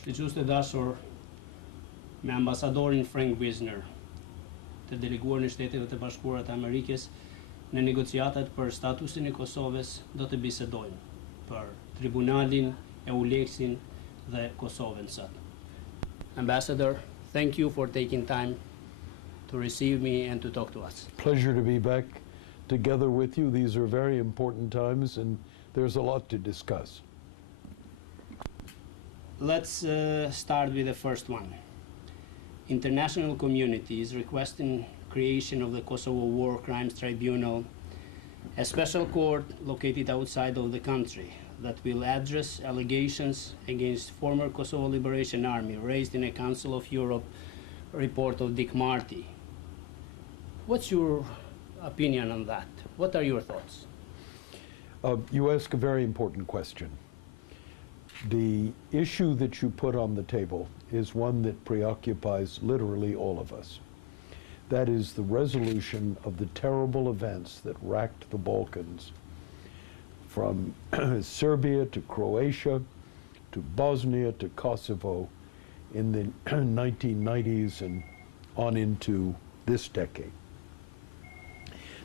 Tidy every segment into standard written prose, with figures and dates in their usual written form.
Shliqus të dashur, me ambasadorin Frank Wisner, të deleguar në Shtetet e Bashkuara të Amerikës në negociatat për statusin e Kosovës, do të bisedojmë për tribunalin e uleksin dhe Kosovën sot. Ambassador, thank you for taking time to receive me and to talk to us. Pleasure to be back together with you. These are very important times and there's a lot to discuss. Let's start with the first one. International community is requesting creation of the Kosovo War Crimes Tribunal, a special court located outside of the country that will address allegations against former Kosovo Liberation Army raised in a Council of Europe report of Dick Marty. What's your opinion on that? What are your thoughts? You ask a very important question. The issue that you put on the table is one that preoccupies literally all of us. That is the resolution of the terrible events that racked the Balkans from Serbia to Croatia to Bosnia to Kosovo in the 1990s and on into this decade.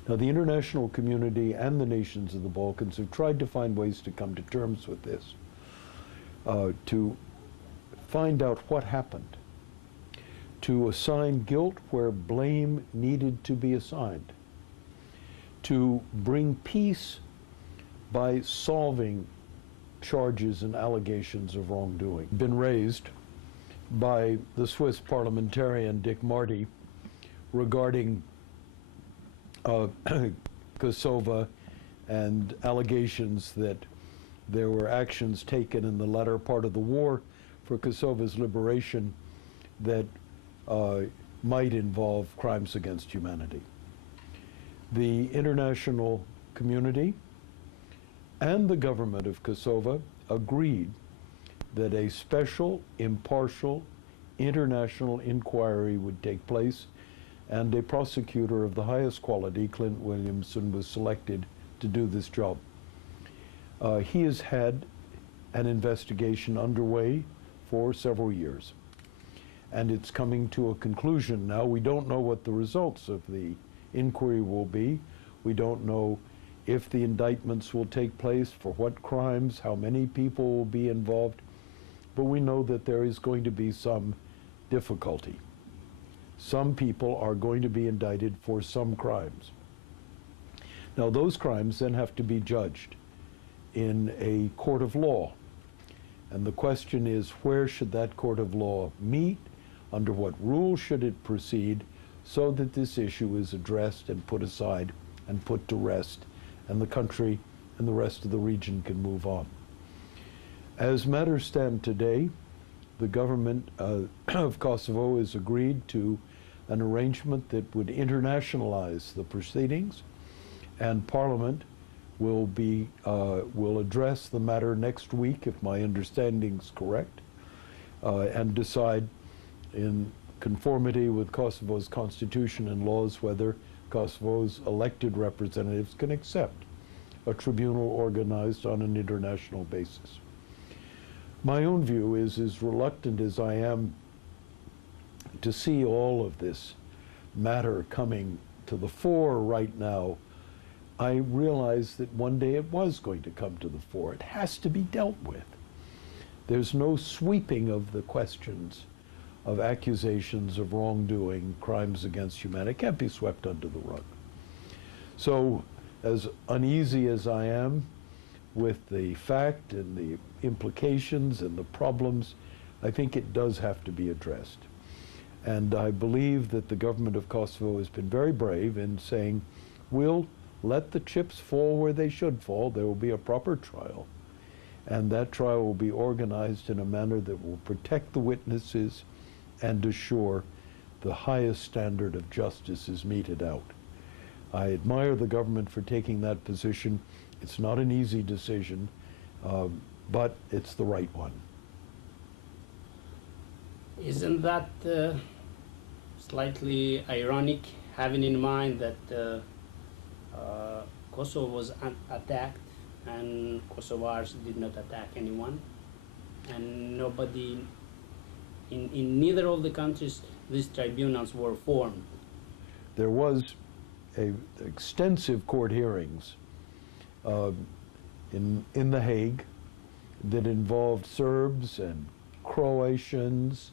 Now, the international community and the nations of the Balkans have tried to find ways to come to terms with this, to find out what happened, to assign guilt where blame needed to be assigned, to bring peace by solving charges and allegations of wrongdoing. Been raised by the Swiss parliamentarian Dick Marty regarding Kosovo and allegations that there were actions taken in the latter part of the war for Kosovo's liberation that might involve crimes against humanity. The international community and the government of Kosovo agreed that a special, impartial, international inquiry would take place, and a prosecutor of the highest quality, Clint Williamson, was selected to do this job. He has had an investigation underway for several years, and it's coming to a conclusion now. We don't know what the results of the inquiry will be. We don't know if the indictments will take place, for what crimes, how many people will be involved, but we know that there is going to be some difficulty. Some people are going to be indicted for some crimes. Now, those crimes then have to be judged in a court of law. And the question is, where should that court of law meet? Under what rules should it proceed so that this issue is addressed and put aside and put to rest, and the country and the rest of the region can move on? As matters stand today, the government of Kosovo has agreed to an arrangement that would internationalize the proceedings, and Parliament will address the matter next week, if my understanding is correct, and decide in conformity with Kosovo's constitution and laws whether Kosovo's elected representatives can accept a tribunal organized on an international basis. My own view is, as reluctant as I am to see all of this matter coming to the fore right now, I realize that one day it was going to come to the fore. It has to be dealt with. There's no sweeping of the questions of accusations of wrongdoing, crimes against humanity. It can't be swept under the rug. So, as uneasy as I am with the fact and the implications and the problems, I think it does have to be addressed. And I believe that the government of Kosovo has been very brave in saying, we'll let the chips fall where they should fall. There will be a proper trial, and that trial will be organized in a manner that will protect the witnesses and assure the highest standard of justice is meted out. I admire the government for taking that position. It's not an easy decision, but it's the right one. Isn't that slightly ironic, having in mind that Kosovo was attacked and Kosovars did not attack anyone, and nobody In neither of the countries these tribunals were formed. There was extensive court hearings in The Hague that involved Serbs and Croatians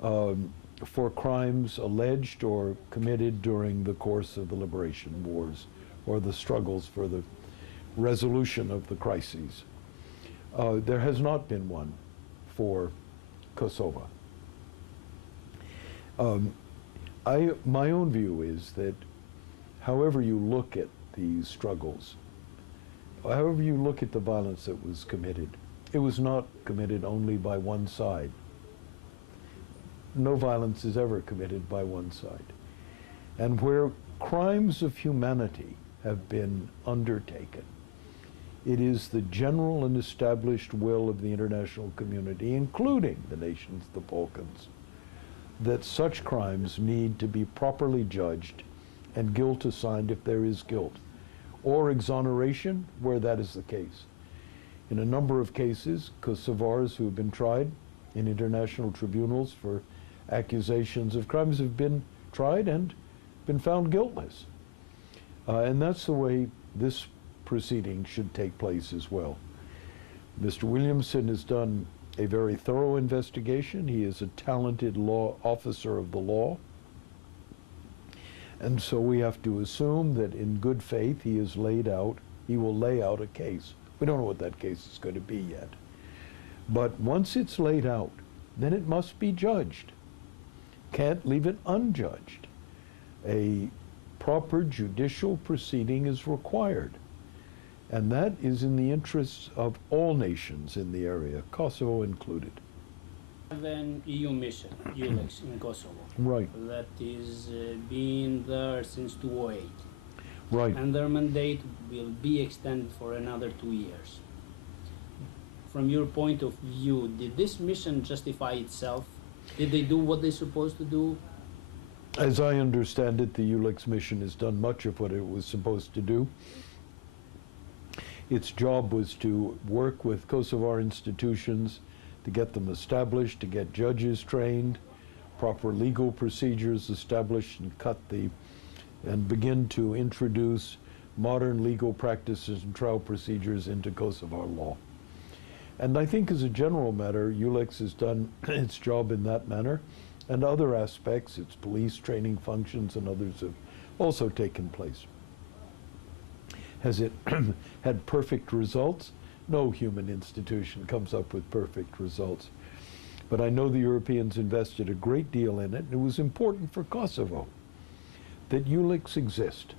for crimes alleged or committed during the course of the liberation wars or the struggles for the resolution of the crises. There has not been one for Kosovo. My own view is that however you look at these struggles, however you look at the violence that was committed, it was not committed only by one side. No violence is ever committed by one side. And where crimes of humanity have been undertaken, it is the general and established will of the international community, including the nations of the Balkans, that such crimes need to be properly judged and guilt assigned if there is guilt, or exoneration where that is the case. In a number of cases, Kosovars who have been tried in international tribunals for accusations of crimes have been tried and been found guiltless. And that's the way this proceeding should take place as well. Mr. Williamson has done a very thorough investigation. He is a talented law officer of the law. And so we have to assume that in good faith he will lay out a case. We don't know what that case is going to be yet. But once it's laid out, then it must be judged. Can't leave it unjudged. A proper judicial proceeding is required. And that is in the interests of all nations in the area, Kosovo included. An EU mission, ULEX, in Kosovo. Right. That is being there since 2008. Right. And their mandate will be extended for another 2 years. From your point of view, did this mission justify itself? Did they do what they're supposed to do? As I understand it, the ULEX mission has done much of what it was supposed to do. Its job was to work with Kosovar institutions to get them established, to get judges trained, proper legal procedures established, and begin to introduce modern legal practices and trial procedures into Kosovar law. And I think as a general matter, ULEX has done its job in that manner, and other aspects, its police training functions and others have also taken place. Has it had perfect results? No human institution comes up with perfect results. But I know the Europeans invested a great deal in it, and it was important for Kosovo that ULEX exist.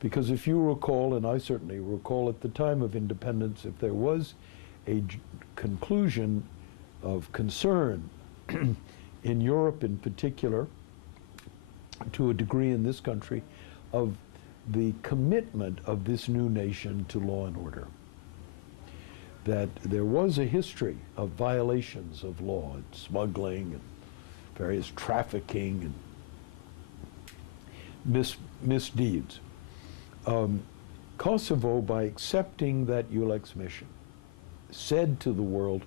Because if you recall, and I certainly recall at the time of independence, if there was a conclusion of concern in Europe in particular, to a degree in this country, of the commitment of this new nation to law and order. That there was a history of violations of law and smuggling and various trafficking and misdeeds. Kosovo, by accepting that ULEX mission, said to the world,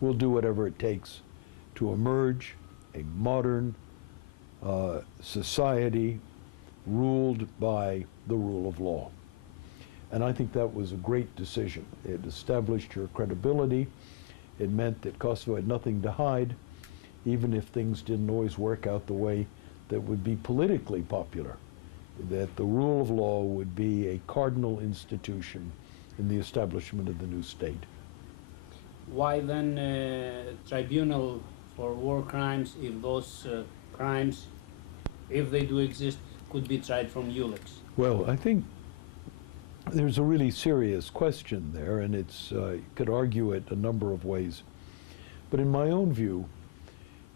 we'll do whatever it takes to emerge a modern society ruled by the rule of law. And I think that was a great decision. It established your credibility. It meant that Kosovo had nothing to hide, even if things didn't always work out the way that would be politically popular, that the rule of law would be a cardinal institution in the establishment of the new state. Why then tribunal for war crimes if those crimes, if they do exist, could be tried from ULEX? Well, I think there's a really serious question there, and it's you could argue it a number of ways. But in my own view,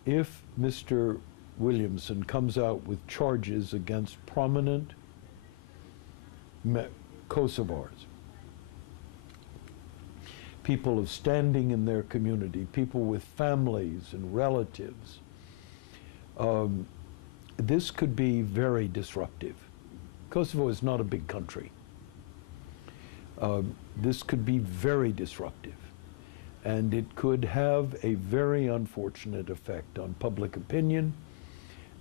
if Mr. Williamson comes out with charges against prominent Kosovars, people of standing in their community, people with families and relatives, this could be very disruptive. Kosovo is not a big country. This could be very disruptive. and it could have a very unfortunate effect on public opinion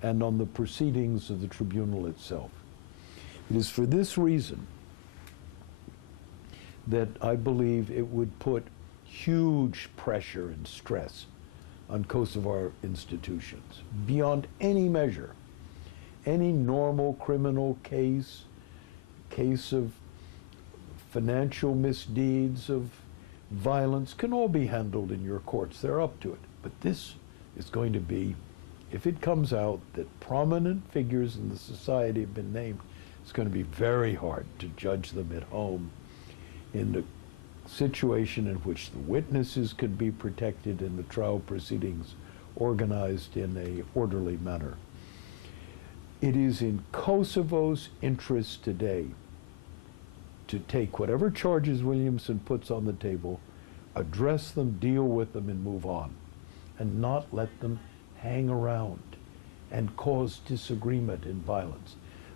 and on the proceedings of the tribunal itself. It is for this reason that I believe it would put huge pressure and stress on Kosovar institutions beyond any measure. Any normal criminal case of financial misdeeds, of violence, can all be handled in your courts. They're up to it. But this is going to be, if it comes out that prominent figures in the society have been named, it's going to be very hard to judge them at home in a situation in which the witnesses could be protected and the trial proceedings organized in an orderly manner. It is in Kosovo's interest today to take whatever charges Williamson puts on the table, address them, deal with them, and move on, and not let them hang around and cause disagreement and violence.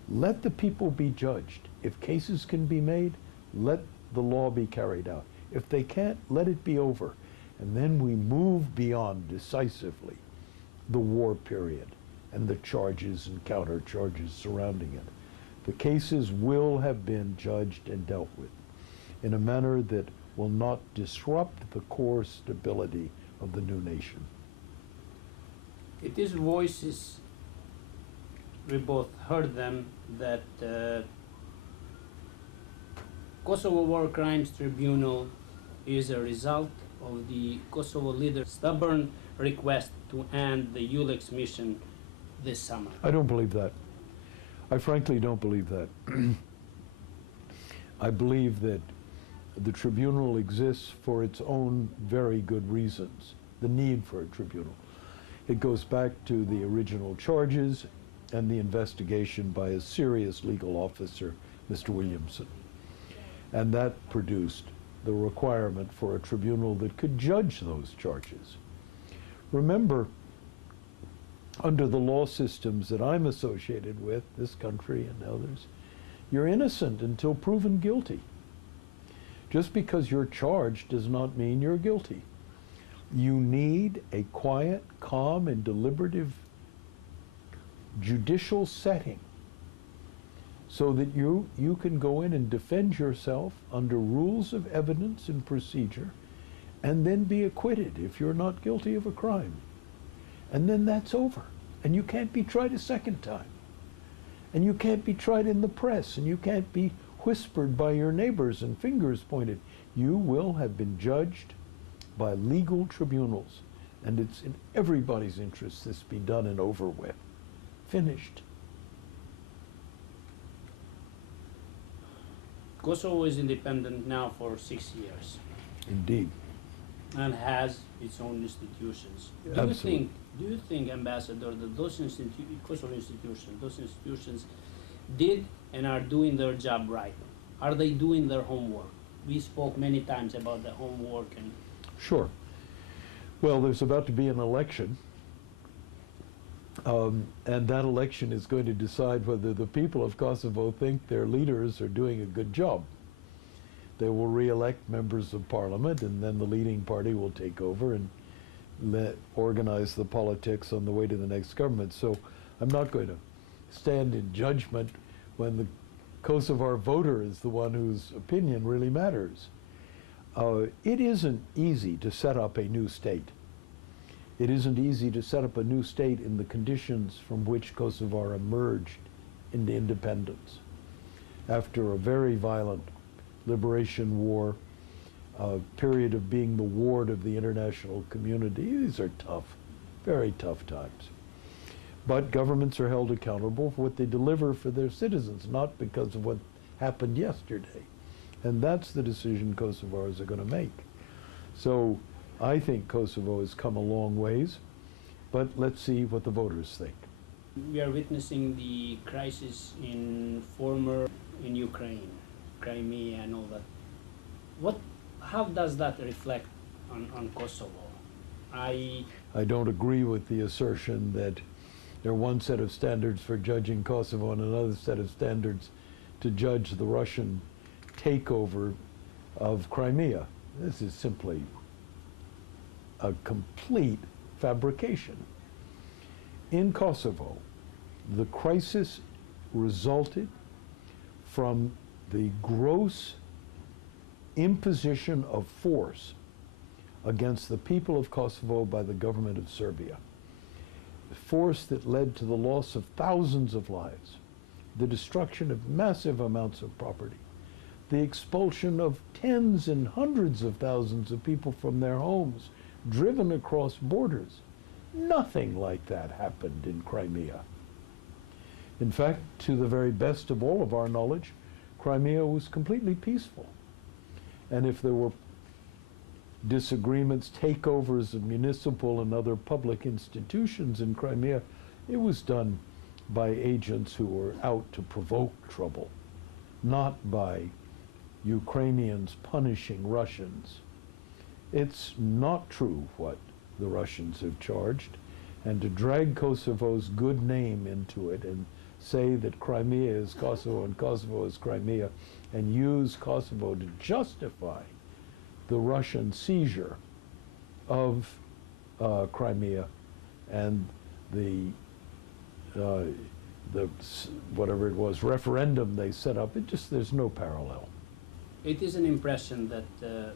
Let the people be judged. If cases can be made, let the law be carried out. If they can't, let it be over. And then we move beyond decisively the war period and the charges and counter-charges surrounding it. The cases will have been judged and dealt with in a manner that will not disrupt the core stability of the new nation. It is voices, we both heard them, that Kosovo War Crimes Tribunal is a result of the Kosovo leader's stubborn request to end the ULEX mission this summer. I don't believe that. I frankly don't believe that. I believe that the tribunal exists for its own very good reasons, the need for a tribunal. It goes back to the original charges and the investigation by a serious legal officer, Mr. Williamson. And that produced the requirement for a tribunal that could judge those charges. Remember, under the law systems that I'm associated with, this country and others, you're innocent until proven guilty. Just because you're charged does not mean you're guilty. You need a quiet, calm, and deliberative judicial setting so that you can go in and defend yourself under rules of evidence and procedure and then be acquitted if you're not guilty of a crime. And then that's over. And you can't be tried a second time. And you can't be tried in the press, and you can't be whispered by your neighbors and fingers pointed. You will have been judged by legal tribunals. And it's in everybody's interest this be done and over with. Finished. Kosovo is independent now for 6 years Indeed. and has its own institutions. Absolutely. Do you think, Ambassador, that those Kosovo institutions, those institutions did and are doing their job right? Are they doing their homework? We spoke many times about the homework and... Sure. Well, there's about to be an election, and that election is going to decide whether the people of Kosovo think their leaders are doing a good job. They will re-elect members of parliament, and then the leading party will take over and organize the politics on the way to the next government. So I'm not going to stand in judgment when the Kosovar voter is the one whose opinion really matters. It isn't easy to set up a new state. It isn't easy to set up a new state in the conditions from which Kosovar emerged into independence after a very violent liberation war, a period of being the ward of the international community. These are tough, very tough times. But governments are held accountable for what they deliver for their citizens, not because of what happened yesterday. And that's the decision Kosovars are going to make. So I think Kosovo has come a long ways, but let's see what the voters think. We are witnessing the crisis in Ukraine, Crimea and all that. How does that reflect on Kosovo? I don't agree with the assertion that there are one set of standards for judging Kosovo and another set of standards to judge the Russian takeover of Crimea. This is simply a complete fabrication. In Kosovo, the crisis resulted from the gross imposition of force against the people of Kosovo by the government of Serbia. Force that led to the loss of thousands of lives, the destruction of massive amounts of property, the expulsion of tens and hundreds of thousands of people from their homes, driven across borders. Nothing like that happened in Crimea. In fact, to the very best of all of our knowledge, Crimea was completely peaceful. And if there were disagreements, takeovers of municipal and other public institutions in Crimea, it was done by agents who were out to provoke trouble, not by Ukrainians punishing Russians. It's not true what the Russians have charged, and to drag Kosovo's good name into it and say that Crimea is Kosovo and Kosovo is Crimea, and use Kosovo to justify the Russian seizure of Crimea and the whatever it was, referendum they set up, there's no parallel. It is an impression that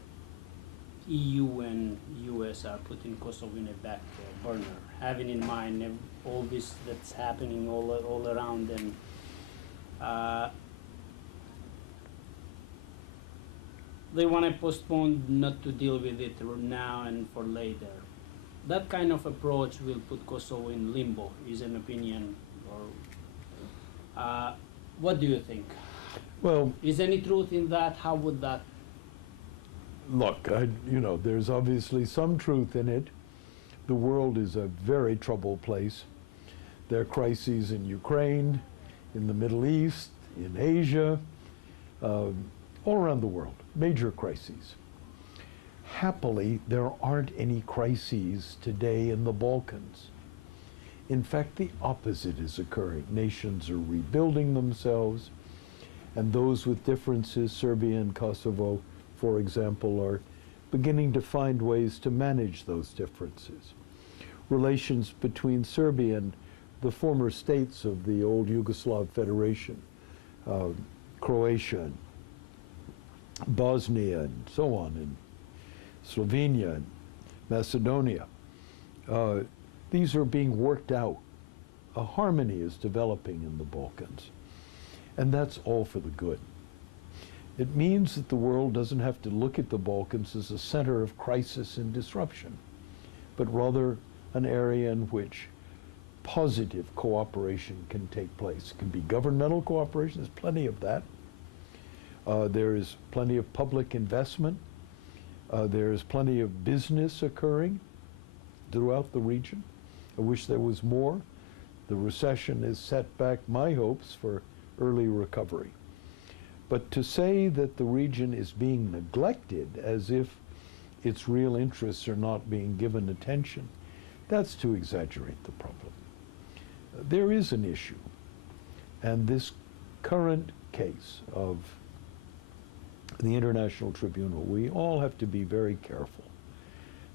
EU and US are putting Kosovo in a back burner, having in mind all this that's happening all around them. They want to postpone, not to deal with it now and for later. That kind of approach will put Kosovo in limbo, is an opinion. Or what do you think? Well, is any truth in that? How would that? Look, there's obviously some truth in it. The world is a very troubled place. There are crises in Ukraine, in the Middle East, in Asia, all around the world, major crises. Happily, there aren't any crises today in the Balkans. In fact, the opposite is occurring. Nations are rebuilding themselves, and those with differences, Serbia and Kosovo, for example, are beginning to find ways to manage those differences. Relations between Serbia and the former states of the old Yugoslav Federation, Croatia, and Bosnia, and so on, and Slovenia, and Macedonia, these are being worked out. A harmony is developing in the Balkans, and that's all for the good. It means that the world doesn't have to look at the Balkans as a center of crisis and disruption, but rather an area in which positive cooperation can take place. It can be governmental cooperation, there's plenty of that. There is plenty of public investment. There is plenty of business occurring throughout the region. I wish there was more. The recession has set back my hopes for early recovery. But to say that the region is being neglected as if its real interests are not being given attention, that's to exaggerate the problem. There is an issue, and this current case of the International Tribunal, we all have to be very careful.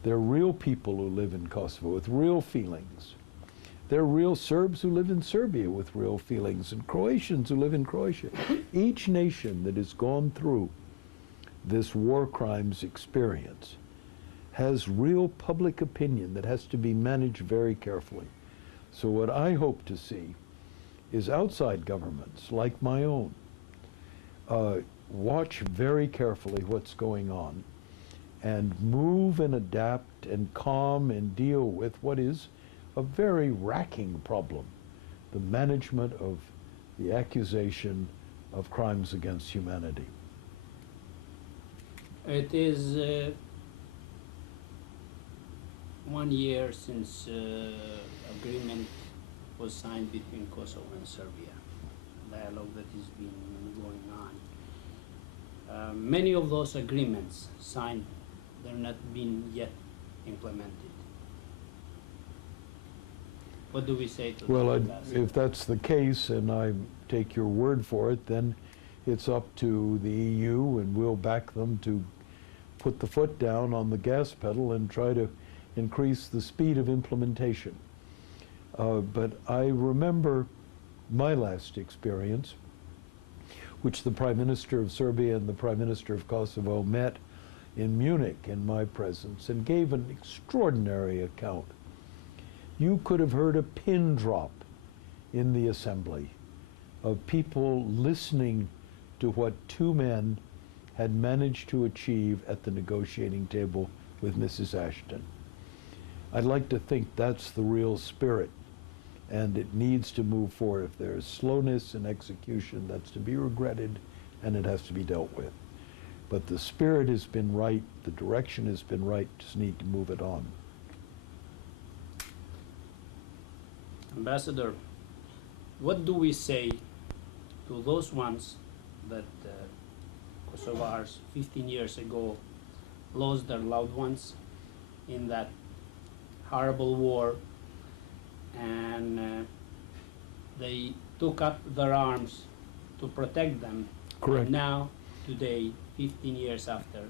There are real people who live in Kosovo with real feelings. There are real Serbs who live in Serbia with real feelings, and Croatians who live in Croatia. Each nation that has gone through this war crimes experience has real public opinion that has to be managed very carefully. So what I hope to see is outside governments, like my own, watch very carefully what's going on and move and adapt and calm and deal with what is a very racking problem, the management of the accusation of crimes against humanity. It is 1 year since agreement was signed between Kosovo and Serbia, dialogue that has been going on. Many of those agreements signed, they're not been yet implemented. What do we say to Well, that? if that's the case, and I take your word for it, then it's up to the EU, and we'll back them to put the foot down on the gas pedal and try to increase the speed of implementation. But I remember my last experience, which the Prime Minister of Serbia and the Prime Minister of Kosovo met in Munich in my presence and gave an extraordinary account. You could have heard a pin drop in the assembly of people listening to what two men had managed to achieve at the negotiating table with Mrs. Ashton. I'd like to think that's the real spirit, and it needs to move forward. If there's slowness in execution, that's to be regretted, and it has to be dealt with. But the spirit has been right, the direction has been right, just need to move it on. Ambassador, what do we say to those ones that Kosovars 15 years ago lost their loved ones in that horrible war, and they took up their arms to protect them? Correct. And now, today, 15 years after,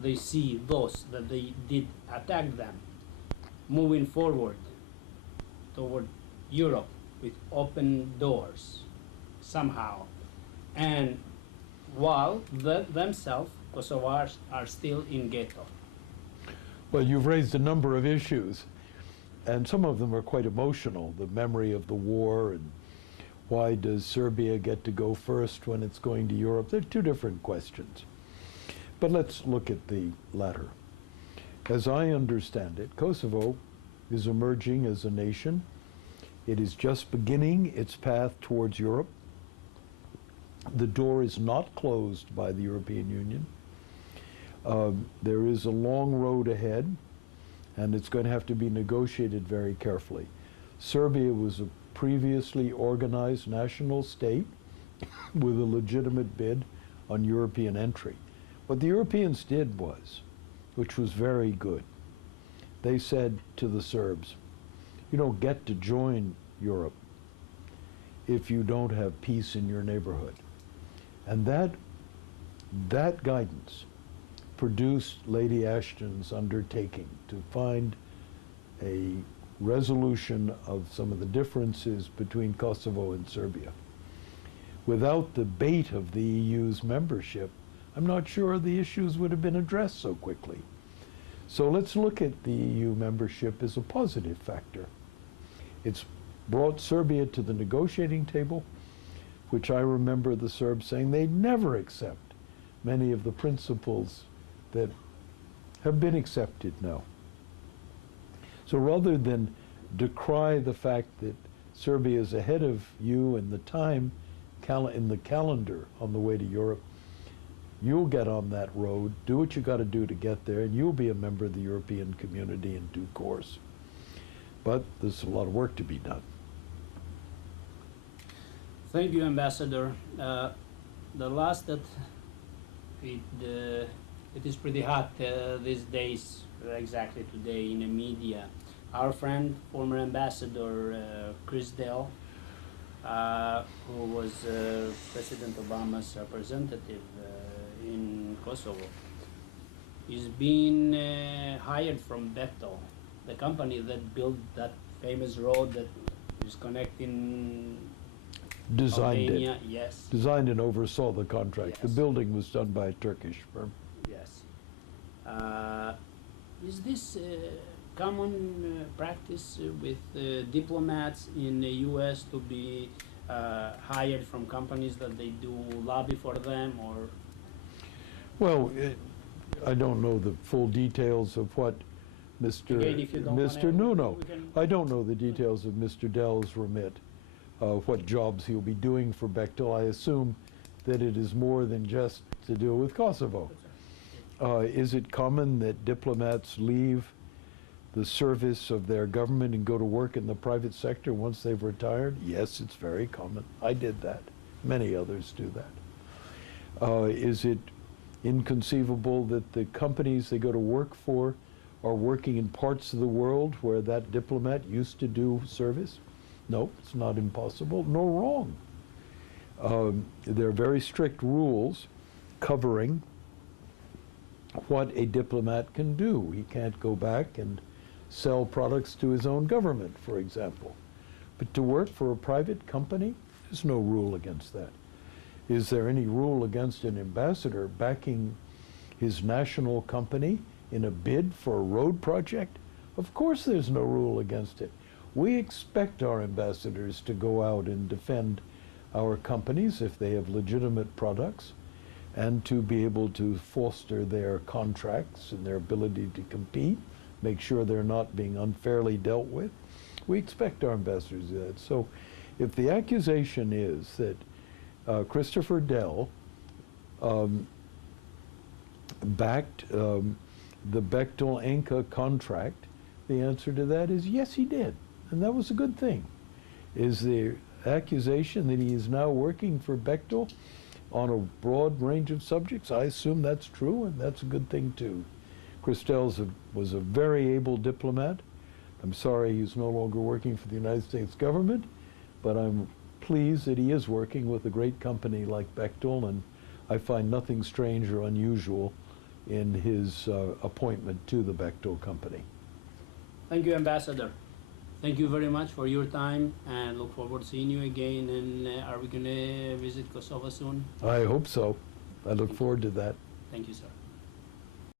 they see those that they did attack them moving forward toward Europe with open doors somehow, and while themselves, Kosovars, are still in ghetto. Well, you've raised a number of issues, and some of them are quite emotional. The memory of the war, and why does Serbia get to go first when it's going to Europe? They're two different questions. But let's look at the latter. As I understand it, Kosovo is emerging as a nation. It is just beginning its path towards Europe. The door is not closed by the European Union. There is a long road ahead, and it's going to have to be negotiated very carefully. Serbia was a previously organized national state with a legitimate bid on European entry. What the Europeans did was, which was very good, they said to the Serbs, you don't get to join Europe if you don't have peace in your neighborhood. And that guidance produced Lady Ashton's undertaking to find a resolution of some of the differences between Kosovo and Serbia. Without the bait of the EU's membership, I'm not sure the issues would have been addressed so quickly. So let's look at the EU membership as a positive factor. It's brought Serbia to the negotiating table, which I remember the Serbs saying they'd never accept many of the principles that have been accepted now. So rather than decry the fact that Serbia is ahead of you in the time, in the calendar on the way to Europe, you'll get on that road, do what you got to do to get there, and you'll be a member of the European community in due course. But there's a lot of work to be done. Thank you, Ambassador. The last that it is pretty hot these days, exactly today in the media. Our friend, former Ambassador Chris Dell, who was President Obama's representative in Kosovo, is being hired from Bechtel, the company that built that famous road that is connecting Designed Albania. it. Yes. Designed and oversaw the contract. Yes. The building was done by a Turkish firm. Yes. Is this common practice with diplomats in the U.S. to be hired from companies that they do lobby for them, or? Well, I don't know the full details of what Mr. Again, if you don't Mr. wanna- No, we can- I don't know the details of Mr. Dell's remit, what jobs he'll be doing for Bechtel. I assume that it is more than just to do with Kosovo. Is it common that diplomats leave the service of their government and go to work in the private sector once they've retired? Yes, it's very common. I did that. Many others do that. Is it inconceivable that the companies they go to work for are working in parts of the world where that diplomat used to do service? No, it's not impossible, nor wrong. There are very strict rules covering what a diplomat can do. He can't go back and sell products to his own government, for example. But to work for a private company, there's no rule against that. Is there any rule against an ambassador backing his national company in a bid for a road project? Of course there's no rule against it. We expect our ambassadors to go out and defend our companies if they have legitimate products, and to be able to foster their contracts and their ability to compete, make sure they're not being unfairly dealt with. We expect our ambassadors to do that. So if the accusation is that Christopher Dell backed the Bechtel-Enka contract, the answer to that is yes, he did. And that was a good thing. Is the accusation that he is now working for Bechtel on a broad range of subjects? I assume that's true, and that's a good thing too. Christel was a very able diplomat. I'm sorry he's no longer working for the United States government, but I'm pleased that he is working with a great company like Bechtel, and I find nothing strange or unusual in his appointment to the Bechtel company. Thank you, Ambassador. Thank you very much for your time, and look forward to seeing you again. And are we going to visit Kosovo soon? I hope so. I look forward to that. Thank you, sir.